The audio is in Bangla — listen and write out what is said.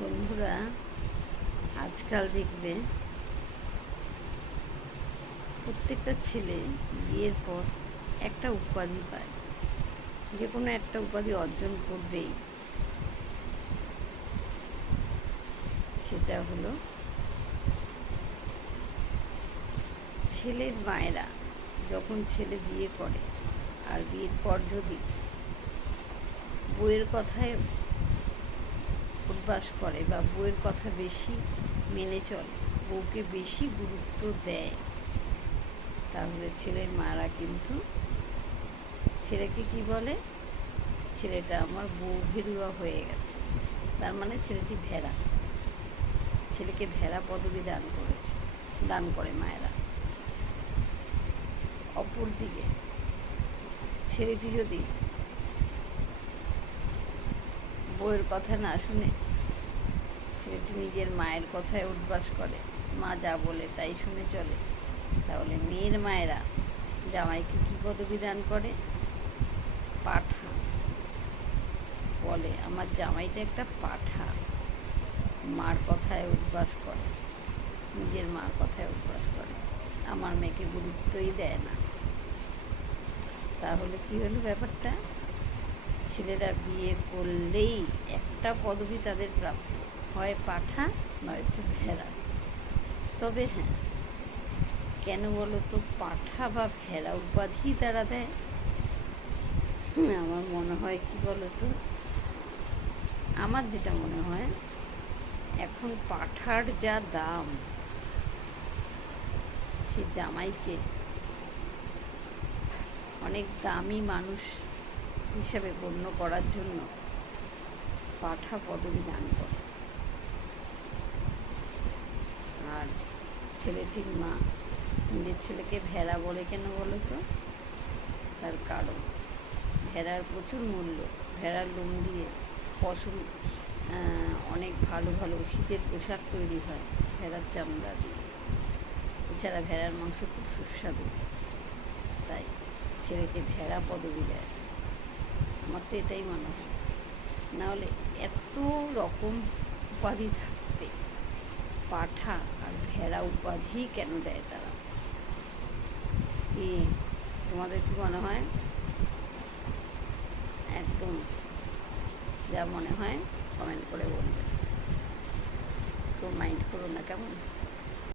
বন্ধুরা, আজকাল দেখবে প্রত্যেকটা ছেলে বিয়ের পর একটা উপাধি পায়, যে কোনো একটা উপাধি অর্জন করবেই। সেটা হলো ছেলের মায়েরা যখন ছেলে বিয়ে করে আর বিয়ের পর যদি বউয়ের কথায় উদ্বাস করে বা বউয়ের কথা বেশি মেনে চলে, বউকে বেশি গুরুত্ব দেয়, তাহলে ছেলের মারা কিন্তু ছেলেকে কি বলে, ছেলেটা আমার বউ ভেরুয়া হয়ে গেছে। তার মানে ছেলেটি ভেড়া, ছেলেকে ভেড়া পদবি দান করে মায়েরা। অপরদিকে ছেলেটি যদি বউয়ের কথা না শুনে ছেলেটি নিজের মায়ের কথায় উদ্বাস করে, মা যা বলে তাই শুনে চলে, তাহলে মেয়ের মায়েরা জামাইকে কী পদবি দান করে? পাঠা। বলে আমার জামাইটা একটা পাঠা, মার কথায় উদ্বাস করে, নিজের মার কথায় উদ্বাস করে, আমার মেয়েকে গুরুত্বই দেয় না। তাহলে কি হলো ব্যাপারটা? ছেলেরা বিয়ে করলেই একটা পদবি তাদের প্রাপ্য, হয় পাঠা নয়তো ভেড়া। তবে হ্যাঁ, কেন বলো তো পাঠা বা ভেড়া উপাধি তারা দেয়? আমার মনে হয় কি বলো তো, আমার যেটা মনে হয়, এখন পাঠার যা দাম, সে জামাইকে অনেক দামি মানুষ হিসাবে গণ্য করার জন্য পাঠা পদবি দান করে। আর ছেলেটির মা নিজের ছেলেকে ভেড়া বলে কেন বলো তো? তার কারণ ভেড়ার প্রচুর মূল্য, ভেড়ার লোম দিয়ে পশম, অনেক ভালো ভালো শীতের পোশাক তৈরি হয় ভেড়ার চামড়া দিয়ে। এছাড়া ভেড়ার মাংস খুব সুস্বাদু, তাই ছেলেকে ভেড়া পদবি দেয়। আমার তো এটাই মনে হয়। নাহলে এত রকম উপাধি থাকতে পাঠা আর ভেড়া উপাধি কেন দেয় তারা? কি তোমাদের কি মনে হয়? একদম যা মনে হয় কমেন্ট করে বলবে, কেউ মাইন্ড করো না, কেমন?